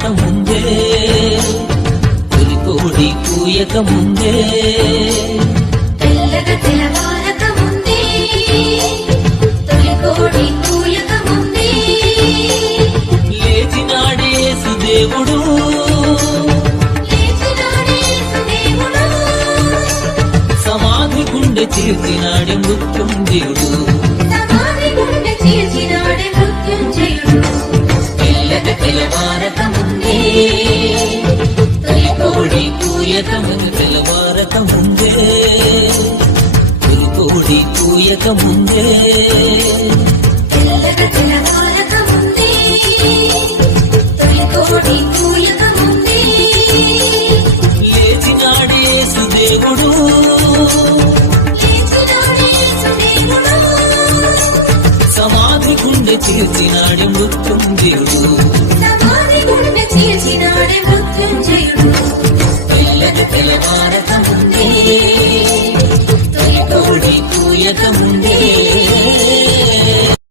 తెల్లవారక ముందే తొలి కోడి కూయక ముందే తెల్లగా తెల్లవారక ముందే తొలి కోడి కూయక ముందే లేచినాడే సుదేవుడు సమాధి గుండె చీల్చినాడే మృత్యుంజయుడు తెల్లగా తెల్లవారక ముందే తొలి కోడి కూయక ముందే తెల్లవారక ముందే తొలి కోడి కూయక ముందే తెల్లగా తెల్లవారక ముందే తొలి కోడి కూయక ముందే లేచినాడే సుదేవుడు సమాధి గుండె చీల్చినాడే మృత్యుంజయుడు